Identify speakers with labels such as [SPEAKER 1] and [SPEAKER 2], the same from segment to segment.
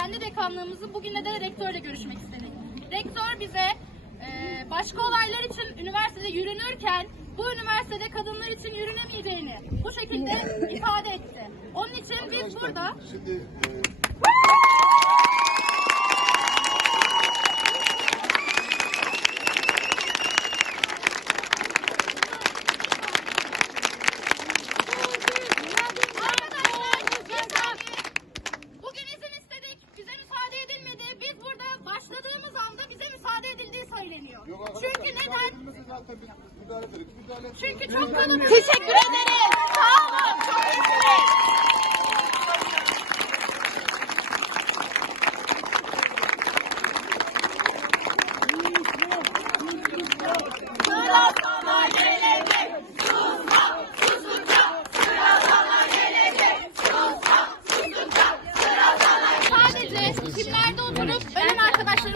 [SPEAKER 1] kendi dekanlığımızı bugün neden rektörle görüşmek istedik. Rektör bize e, başka olaylar için üniversitede yürünürken bu üniversitede kadınlar için yürünemeyeceğini bu şekilde ifade etti. Onun için biz burada Şimdi e, Arkadaşlar yeter. Bugün izin istedik. Bize müsaade edilmedi. Biz burada başladığımız anda bize müsaade edildiği söyleniyor. Çünkü neden? Çünkü çok kalabalık.
[SPEAKER 2] Teşekkür ederim.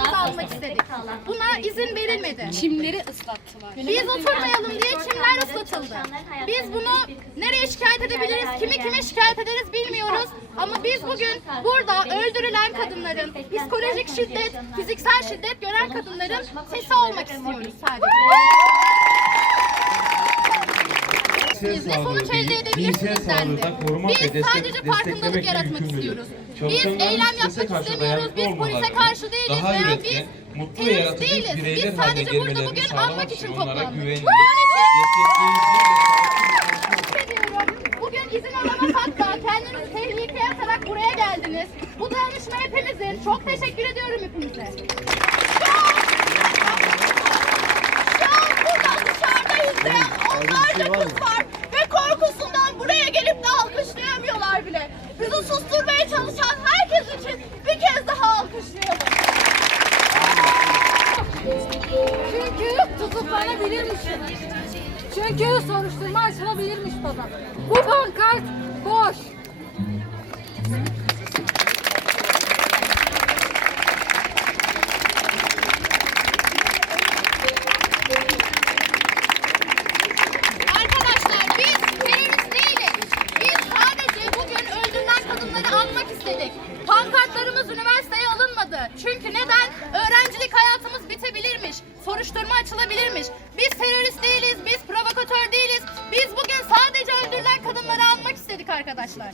[SPEAKER 1] Arkadaşlarımızı almak istedik. Buna izin verilmedi.
[SPEAKER 2] Kimleri ıslattılar?
[SPEAKER 1] Biz oturmayalım diye kimler ıslatıldı? Biz bunu nereye şikayet edebiliriz, kimi kime şikayet ederiz bilmiyoruz. Ama biz bugün burada öldürülen kadınların, psikolojik şiddet, fiziksel şiddet gören kadınların sesi olmak istiyoruz sadece. Siz ne sonuç elde edebilirsiniz dendi. Biz sadece farkındalık yaratmak istiyoruz. Biz eylem yapmak istemiyoruz. Biz polise karşı değiliz daha veya biz mutlu terörist değiliz. Biz sadece burada bugün almak için toplandık. Bugün izin alamasak da kendinizi tehlikeye atarak buraya geldiniz. Bu dayanışma hepimizin. Çok teşekkür ediyorum hepinize. Susturmaya çalışan herkes için bir kez daha alkışlayalım.
[SPEAKER 3] Çünkü tutuklanabilirmiş. Çünkü soruşturma açılabilirmiş baba. Bu pankart boş.
[SPEAKER 1] İstedik. Pankartlarımız üniversiteye alınmadı. Çünkü neden? Öğrencilik hayatımız bitebilirmiş. Soruşturma açılabilirmiş. Biz terörist değiliz, biz provokatör değiliz. Biz bugün sadece öldürülen kadınları almak istedik arkadaşlar.